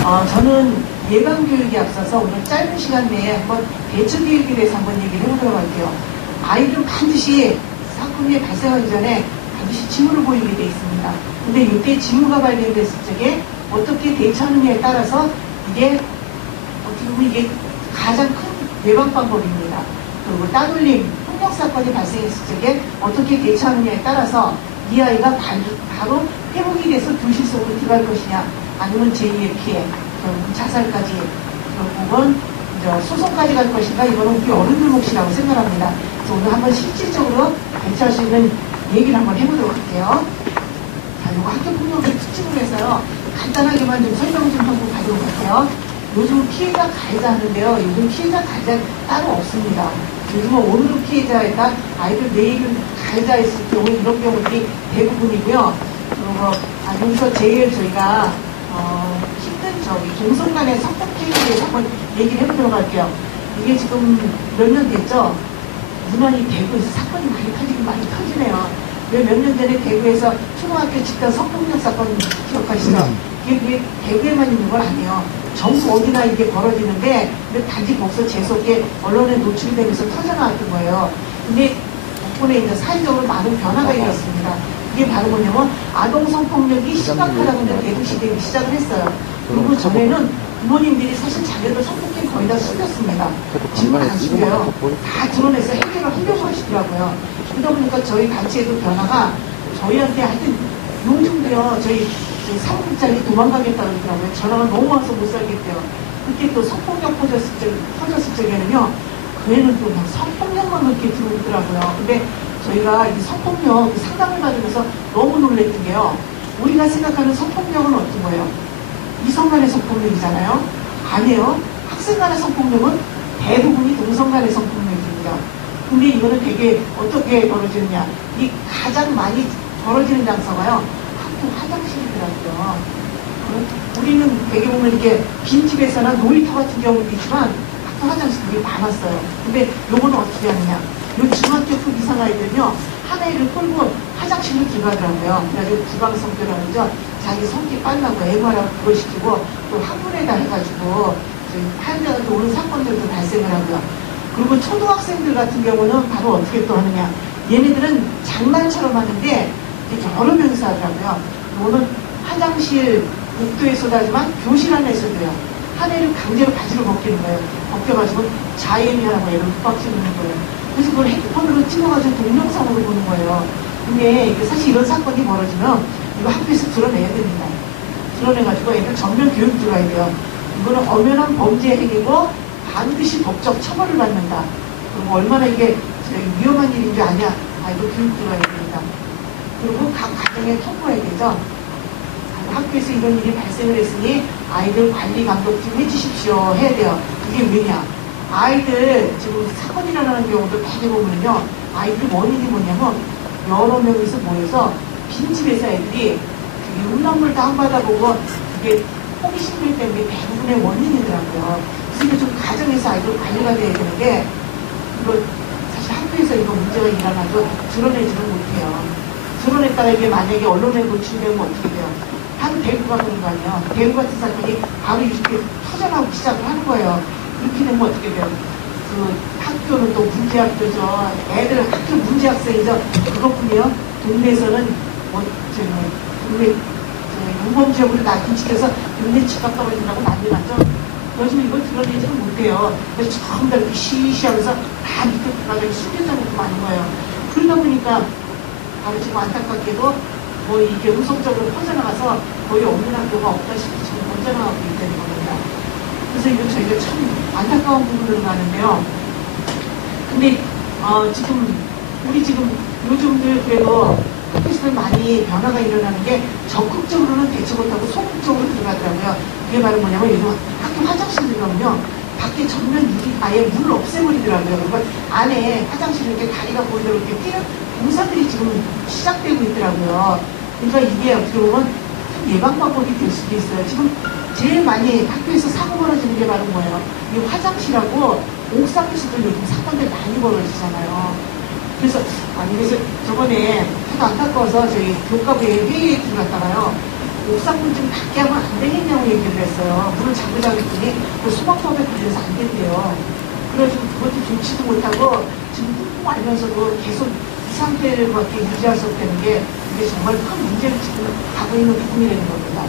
저는 예방교육에 앞서서 오늘 짧은 시간 내에 한번 대처교육에 대해서 한번 얘기를 해보도록 할게요. 아이들은 반드시 사건이 발생하기 전에 반드시 징후를 보이게 돼 있습니다. 근데 이때 징후가 발견됐을 적에 어떻게 대처하느냐에 따라서 이게 어떻게 보면 이게 가장 큰 예방 방법입니다. 그리고 따돌림, 폭력 사건이 발생했을 적에 어떻게 대처하느냐에 따라서 이 아이가 바로 회복이 돼서 교실 속으로 들어갈 것이냐, 아니면 제2의 피해, 결국은 자살까지, 결국은 소송까지 갈 것인가, 이거는 우리 어른들 몫이라고 생각합니다. 그래서 오늘 한번 실질적으로 대처할 수 있는 얘기를 한번 해보도록 할게요. 자, 이거 학교폭력을 특징으로 해서요, 간단하게만 좀 설명 좀 하고 가도록 할게요. 요즘 피해자 가해자 하는데요, 요즘 피해자 가해자 따로 없습니다. 요즘은 오늘은 피해자에다 아이들 내일은 가해자였을 경우에 이런 경우들이 대부분이고요. 그리고 여기서 제일 저희가 힘든 동성 간의 성폭행에 대해서 한번 얘기를 해보도록 할게요. 이게 지금 몇 년 됐죠? 무난히 대구에서 사건이 많이 터지네요. 왜 몇 년 전에 대구에서 초등학교 집단 성폭력 사건 기억하시죠? 이게 대구에만 있는 건 아니에요. 전국 어디나 이게 벌어지는데, 근데 단지 거기서 재수없게 언론에 노출이 되면서 터져나왔던 거예요. 근데 덕분에 이제 사회적으로 많은 변화가 일었습니다. 이게 바로 뭐냐면 아동 성폭력이 심각하다고 이제 대두시되기 시작을 했어요. 그리고 전에는 부모님들이 사실 자녀들 성폭행 거의 다 숨겼습니다. 지금은 안 숨겨요. 다 드러내서 해결을 하려고 하시더라고요. 그러다 보니까 저희 단체에도 변화가 저희한테 하여튼 용중도요, 저희 사무국장이 도망가겠다고 그러더라고요. 전화가 너무 와서 못 살겠대요. 그때 또 성폭력 터졌을 적에는요, 그 애는 또 그냥 성폭력만 그렇게 들어오더라고요. 근데 저희가 이 성폭력 상담을 받으면서 너무 놀랬던 게요, 우리가 생각하는 성폭력은 어떤 거예요? 이성 간의 성폭력이잖아요. 아니에요. 학생 간의 성폭력은 대부분이 동성 간의 성폭력입니다. 근데 이거는 되게 어떻게 벌어지느냐. 이 가장 많이 벌어지는 장소가요, 학교 화장실이더라고요. 우리는 되게 보면 이렇게 빈집에서나 놀이터 같은 경우도 있지만 학교 화장실이 많았어요. 근데 요거는 어떻게 하느냐. 요 중학교급 이상 아이들은요, 한 아이를 끌고 화장실로 들어가더라고요. 그래가지고 구강성교라는 거죠. 자기 성기 빨라고 애마라고 그걸 시키고 또 학문에다 해가지고 하얀자가 오는 사건들도 발생을 하고요. 그리고 초등학생들 같은 경우는 바로 어떻게 또 하느냐. 얘네들은 장난처럼 하는데 여러 명이서 하더라고요. 이거는 화장실 복도에서도 하지만 교실 안에서도요. 한 애를 강제로 바지를 벗기는 거예요. 벗겨가지고 자연이 하라고 애를 윽박지르는 거예요. 그래서 그걸 핸드폰으로 찍어가지고 동영상으로 보는 거예요. 근데 사실 이런 사건이 벌어지면 이거 학교에서 드러내야 됩니다. 드러내가지고 애들 전면 교육 들어가야 돼요. 이거는 엄연한 범죄 행위고 반드시 법적 처벌을 받는다. 그리고 얼마나 이게 위험한 일인지 아냐. 이거 교육 들어가야 됩니다. 그리고 각 가정에 통보해야 되죠. 학교에서 이런 일이 발생을 했으니 아이들 관리 감독 좀 해주십시오. 해야 돼요. 이게 왜냐. 아이들 지금 사건 일어나는 경우도 되게 보면요, 아이들 원인이 뭐냐면 여러 명이서 모여서 빈집에서 애들이 음란물 다운받아보고 이게 호기심들 때문에 대부분의 원인이더라고요. 그래서 이게 좀 가정에서 아이들 관리가 돼야 되는데, 이거 사실 학교에서 이거 문제가 일어나도 드러내지는 못해요. 드러냈다가 이게 만약에 언론에 노출되면 어떻게 돼요? 한 대구가 그런 거 아니에요. 대구 같은 사건이 바로 이렇게 터져나오기 시작을 하는 거예요. 이렇게 되면 어떻게 돼요? 그 학교는 또 문제학교죠. 애들 학교 문제학생이죠. 그것뿐이요. 동네에서는 동네 유범지역으로 낙인시켜서 동네 집값 떨어진다고 난리 났죠. 요즘 이걸 드러내지는 못해요. 그래서 전부 다 이렇게 시시하면서 다 밑에 들어가서 숨겨자는 것도 많은 거예요. 그러다 보니까 바로 지금 안타깝게도 이게 음성적으로 퍼져나가서 거의 없는 학교가 없다시피 지금 번져나가고 있다는 겁니다. 그래서 이거 저희가 참 안타까운 부분으로 가는데요. 근데 우리 지금 요즘들 그래도 학교에서는 많이 변화가 일어나는 게 적극적으로는 대처 못하고 소극적으로 들어가더라고요. 이게 바로 뭐냐면 요즘 학교 화장실 들어가면요, 밖에 전면 유리 아예 문을 없애버리더라고요. 그리고 안에 화장실에 이렇게 다리가 보이도록 이렇게 뛰는 공사들이 지금 시작되고 있더라고요. 그러니까 이게 어떻게 보면 예방 방법이 될 수도 있어요. 지금 제일 많이 학교에서 사고 벌어지는 게 바로 뭐예요? 이 화장실하고 옥상에서도 요즘 사건들 많이 벌어지잖아요. 그래서 저번에 하도 안타까워서 저희 교과부에 회의에 들어갔다가요, 옥상문 좀 밖에 하면 안 되겠냐고 얘기를 했어요. 문을 잠그자고 했더니 그 소방법에 걸려서 안 된대요. 그래가지고 그것도 좋지도 못하고 지금 꾹꾹 알면서도 계속 이 상태를밖에 유지할 수 없다는 게 이게 정말 큰 문제를 지금 하고 있는 부분이라는 겁니다.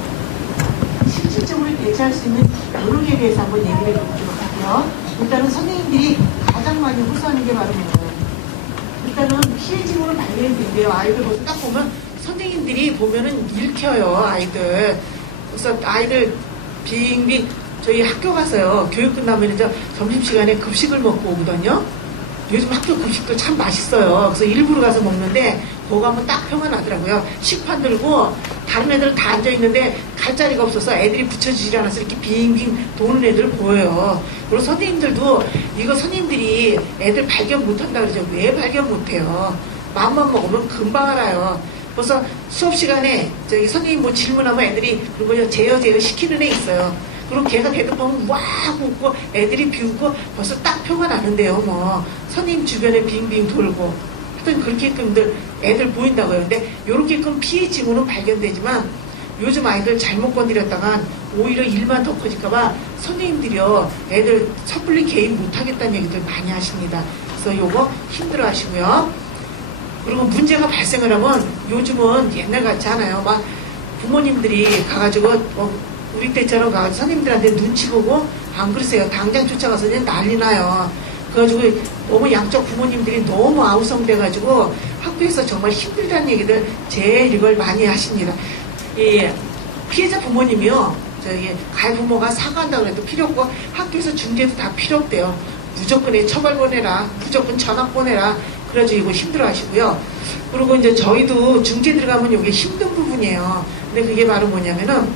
실질적으로 대처할 수 있는 노력에 대해서 한번 얘기를 해보도록 할게요. 일단은 선생님들이 가장 많이 호소하는 게 바로 뭐예요? 일단은 피해 징후는 발견이 된대요. 아이들 모습 딱 보면 선생님들이 보면은 읽혀요, 아이들. 그래서 아이들 빙빙 저희 학교 가서요. 교육 끝나면 이제 점심시간에 급식을 먹고 오거든요. 요즘 학교 급식도 참 맛있어요. 그래서 일부러 가서 먹는데 거기 가면 딱 표가 나더라고요. 식판 들고 다른 애들은 다 앉아있는데 갈 자리가 없어서 애들이 붙여지지 않아서 이렇게 빙빙 도는 애들 보여요. 그리고 선생님들도 이거 선생님들이 애들 발견 못한다 그러죠. 왜 발견 못해요? 마음만 먹으면 금방 알아요. 그래서 수업 시간에 저기 선생님 뭐 질문하면 애들이 그리고 제어 시키는 애 있어요. 그리고 걔가 대답하면 와 웃고 애들이 비웃고 벌써 딱 표가 나는데요. 뭐 선생님 주변에 빙빙 돌고 하여튼 그렇게끔들 애들 보인다고요. 근데 요렇게끔 피해 징후는 발견되지만 요즘 아이들 잘못 건드렸다간 오히려 일만 더 커질까봐 선생님들이요 애들 섣불리 개입 못하겠다는 얘기들 많이 하십니다. 그래서 요거 힘들어 하시고요. 그리고 문제가 발생을 하면 요즘은 옛날 같지 않아요. 막 부모님들이 가가지고 우리 때처럼 가가지고 선생님들한테 눈치 보고 안 그러세요. 당장 쫓아가서 그냥 난리 나요. 그래가지고 너무 양쪽 부모님들이 너무 아우성돼가지고 학교에서 정말 힘들다는 얘기들 제일 이걸 많이 하십니다. 이 피해자 부모님이요. 저기 가해 부모가 사과한다고 해도 필요 없고 학교에서 중재도 다 필요 없대요. 무조건 처벌 보내라. 무조건 전학 보내라. 그래가지고 이거 힘들어 하시고요. 그리고 이제 저희도 중재 들어가면 이게 힘든 부분이에요. 근데 그게 바로 뭐냐면은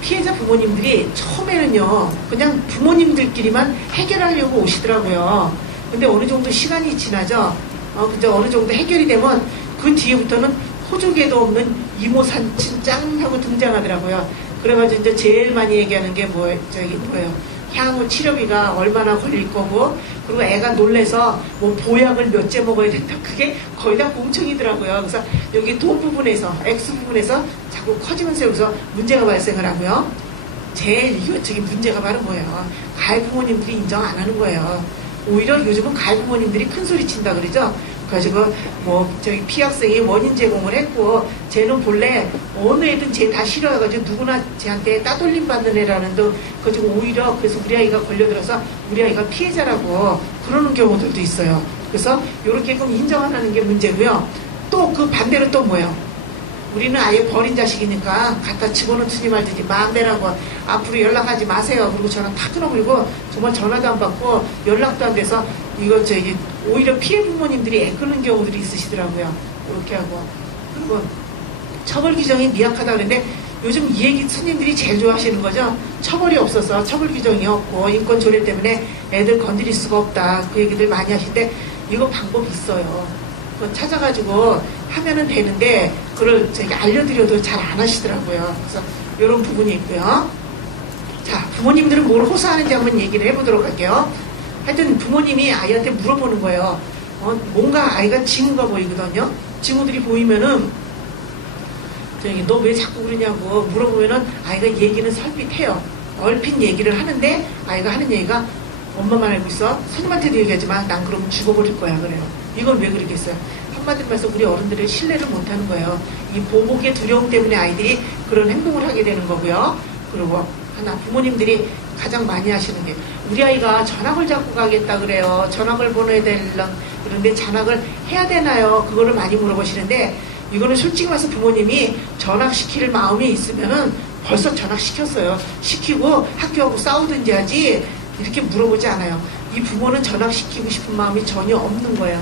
피해자 부모님들이 처음에는요 그냥 부모님들끼리만 해결하려고 오시더라고요. 근데 어느 정도 시간이 지나죠. 근데 어느 정도 해결이 되면 그 뒤에부터는 호족에도 없는 이모 산친 짱 하고 등장하더라고요. 그래가지고 이제 제일 많이 얘기하는 게 뭐예요? 향후 치료비가 얼마나 걸릴 거고, 그리고 애가 놀래서 뭐 보약을 몇 째 먹어야 된다. 그게 거의 다 공청이더라고요. 그래서 여기 돈 부분에서, X 부분에서 자꾸 커지면서 여기서 문제가 발생을 하고요. 제일 이것저기 문제가 바로 뭐예요? 가해 부모님들이 인정 안 하는 거예요. 오히려 요즘은 가해 부모님들이 큰 소리 친다 그러죠. 그래가지고 저기 피학생이 원인 제공을 했고 쟤는 본래 어느 애든 쟤 다 싫어해가지고 누구나 쟤한테 따돌림 받는 애라는 듯 그래가지고 오히려 그래서 우리 아이가 걸려들어서 우리 아이가 피해자라고 그러는 경우들도 있어요. 그래서 요렇게끔 인정하는 게 문제고요. 또 그 반대로 또 뭐예요? 우리는 아예 버린 자식이니까 갖다 집어넣지 말든지 마음대로라고 앞으로 연락하지 마세요. 그리고 전화 다 끊어버리고 정말 전화도 안 받고 연락도 안 돼서 이거 저기 오히려 피해 부모님들이 애끄는 경우들이 있으시더라고요. 이렇게 하고 그리고 처벌 규정이 미약하다 그랬는데 요즘 이 얘기 선생님들이 제일 좋아하시는 거죠. 처벌이 없어서 처벌 규정이 없고 인권 조례 때문에 애들 건드릴 수가 없다. 그 얘기들 많이 하시는데 이거 방법이 있어요. 그거 찾아가지고 하면은 되는데 그걸 저기 알려드려도 잘 안 하시더라고요. 그래서 이런 부분이 있고요. 자, 부모님들은 뭘 호소하는지 한번 얘기를 해보도록 할게요. 하여튼 부모님이 아이한테 물어보는 거예요. 뭔가 아이가 징후가 보이거든요. 징후들이 보이면은 저기 너 왜 자꾸 그러냐고 물어보면은 아이가 얘기는 설핏해요. 얼핏 얘기를 하는데 아이가 하는 얘기가 엄마만 알고 있어. 선생님한테도 얘기하지만 난 그러면 죽어버릴 거야 그래요. 이건 왜 그러겠어요? 한마디로 말해서 우리 어른들을 신뢰를 못하는 거예요. 이 보복의 두려움 때문에 아이들이 그런 행동을 하게 되는 거고요. 그리고 하나 부모님들이 가장 많이 하시는 게 우리 아이가 전학을 잡고 가겠다 그래요. 전학을 보내야 될랑 그런데 전학을 해야 되나요? 그거를 많이 물어보시는데 이거는 솔직히 말해서 부모님이 전학시킬 마음이 있으면은 벌써 전학시켰어요. 시키고 학교하고 싸우든지 하지 이렇게 물어보지 않아요. 이 부모는 전학시키고 싶은 마음이 전혀 없는 거예요.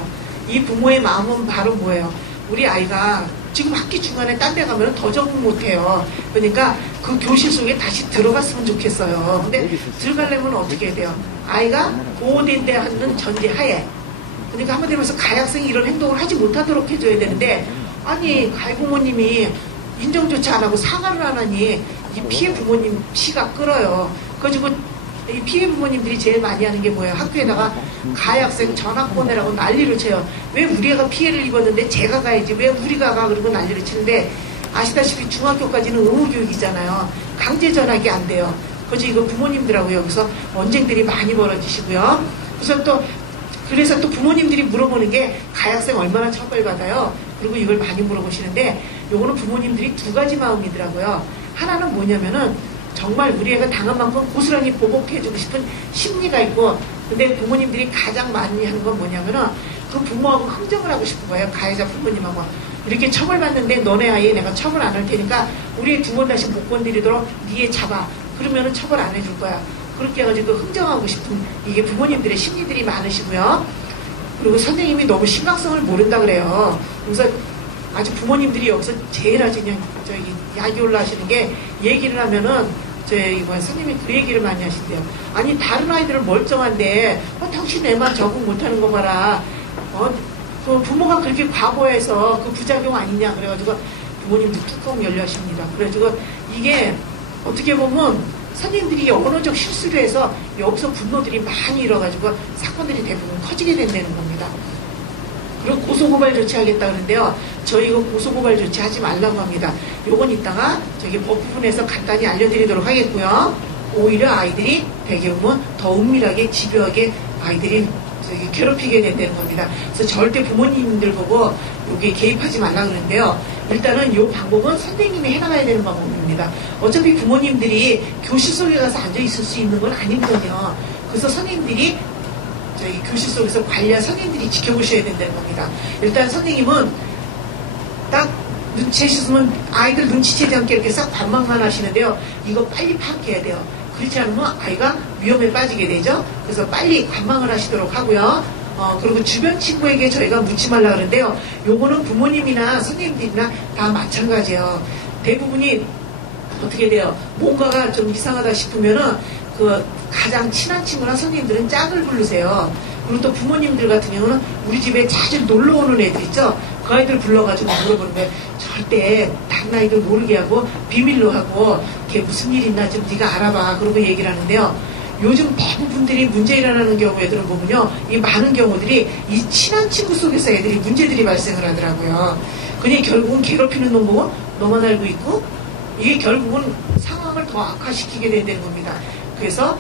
이 부모의 마음은 바로 뭐예요? 우리 아이가 지금 학기 중간에 딴 데 가면 더 적응 못해요. 그러니까 그 교실 속에 다시 들어갔으면 좋겠어요. 근데 들어가려면 어떻게 해야 돼요? 아이가 보호된대 하는 전제하에. 그러니까 한마디로 해서 가해 학생이 이런 행동을 하지 못하도록 해줘야 되는데 아니 가해 부모님이 인정조차 안 하고 사과를 안 하니 이 피해 부모님 피가 끓어요. 그래가지고 이 피해 부모님들이 제일 많이 하는 게 뭐예요? 학교에다가 가해 학생 전학 보내라고 난리를 쳐요. 왜 우리 애가 피해를 입었는데 제가 가야지 왜 우리가 가 그러고 난리를 치는데 아시다시피 중학교까지는 의무교육이잖아요. 강제 전학이 안 돼요. 그래서 이거 부모님들하고 여기서 언쟁들이 많이 벌어지시고요. 그래서 또 부모님들이 물어보는 게 가학생 얼마나 처벌받아요? 그리고 이걸 많이 물어보시는데 요거는 부모님들이 두 가지 마음이더라고요. 하나는 뭐냐면은 정말 우리 애가 당한 만큼 고스란히 보복해주고 싶은 심리가 있고, 근데 부모님들이 가장 많이 하는 건 뭐냐면은 그 부모하고 흥정을 하고 싶은 거예요. 가해자 부모님하고. 이렇게 처벌받는데 너네 아이 내가 처벌 안 할 테니까 우리 애 두 번 다시 못 건드리도록 니애 잡아. 그러면은 처벌 안 해줄 거야. 그렇게 해가지고 흥정하고 싶은 이게 부모님들의 심리들이 많으시고요. 그리고 선생님이 너무 심각성을 모른다 그래요. 그래서 아주 부모님들이 여기서 제일 아주 그냥 약이 올라하시는 게, 얘기를 하면은 선생님이 그 얘기를 많이 하신대요. 아니 다른 아이들은 멀쩡한데 당신 애만 적응 못하는 거 봐라. 그 부모가 그렇게 과거해서 그 부작용 아니냐. 그래가지고 부모님도 뚜껑 열려하십니다. 그래가지고 이게 어떻게 보면 선생님들이 언어적 실수를 해서 여기서 분노들이 많이 일어가지고 사건들이 대부분 커지게 된다는 겁니다. 그리고 고소고발 조치하겠다 그러는데요. 저희 이거 고소고발 조치하지 말라고 합니다. 요건 이따가 법 부분에서 간단히 알려드리도록 하겠고요. 오히려 아이들이 배경은 더 은밀하게 집요하게 아이들이 괴롭히게 된다는 겁니다. 그래서 절대 부모님들 보고 여기에 개입하지 말라 그러는데요. 일단은 이 방법은 선생님이 해나가야 되는 방법입니다. 어차피 부모님들이 교실 속에 가서 앉아 있을 수 있는 건 아니거든요. 그래서 선생님들이 교실 속에서 관리한 선생님들이 지켜보셔야 된다는 겁니다. 일단 선생님은 딱 눈치채시면 아이들 눈치채지 않게 이렇게 싹 관망만 하시는데요. 이거 빨리 파악해야 돼요. 그렇지 않으면 아이가 위험에 빠지게 되죠. 그래서 빨리 관망을 하시도록 하고요. 그리고 주변 친구에게 저희가 묻지 말라 그러는데요. 요거는 부모님이나 선생님들이나 다 마찬가지예요. 대부분이 어떻게 돼요? 뭔가가 좀 이상하다 싶으면은 그 가장 친한 친구나 선생님들은 짝을 부르세요. 그리고 또 부모님들 같은 경우는 우리 집에 자주 놀러 오는 애들 있죠? 그 아이들 불러가지고 물어보는데 절대 다른 아이들 모르게 하고 비밀로 하고 걔 무슨 일 있나 좀 네가 알아봐. 그러고 얘기를 하는데요. 요즘 대부분들이 문제 일어나는 경우 애들을 보면요. 이 많은 경우들이 이 친한 친구 속에서 애들이 문제들이 발생을 하더라고요. 그냥 결국은 괴롭히는 놈 보고 너만 알고 있고 이게 결국은 상황을 더 악화시키게 된다는 겁니다. 그래서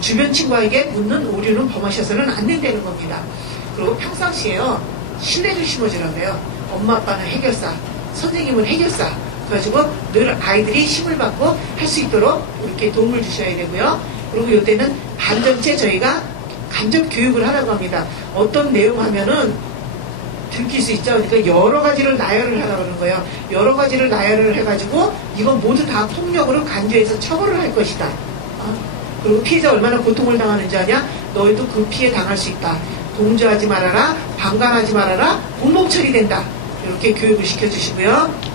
주변 친구에게 묻는 오류는 범하셔서는 안 된다는 겁니다. 그리고 평상시에요. 신뢰를 심어주라고요. 엄마 아빠는 해결사, 선생님은 해결사. 그래가지고 늘 아이들이 힘을 받고 할 수 있도록 이렇게 도움을 주셔야 되고요. 그리고 이때는 반전체 저희가 간접 교육을 하라고 합니다. 어떤 내용 하면은 들킬 수 있죠. 그러니까 여러 가지를 나열을 하라고 하는 거예요. 여러 가지를 나열을 해가지고 이건 모두 다 폭력으로 간주해서 처벌을 할 것이다. 그리고 피해자 얼마나 고통을 당하는지 아냐? 너희도 그 피해 당할 수 있다. 동조하지 말아라. 방관하지 말아라. 공복 처리된다. 이렇게 교육을 시켜주시고요.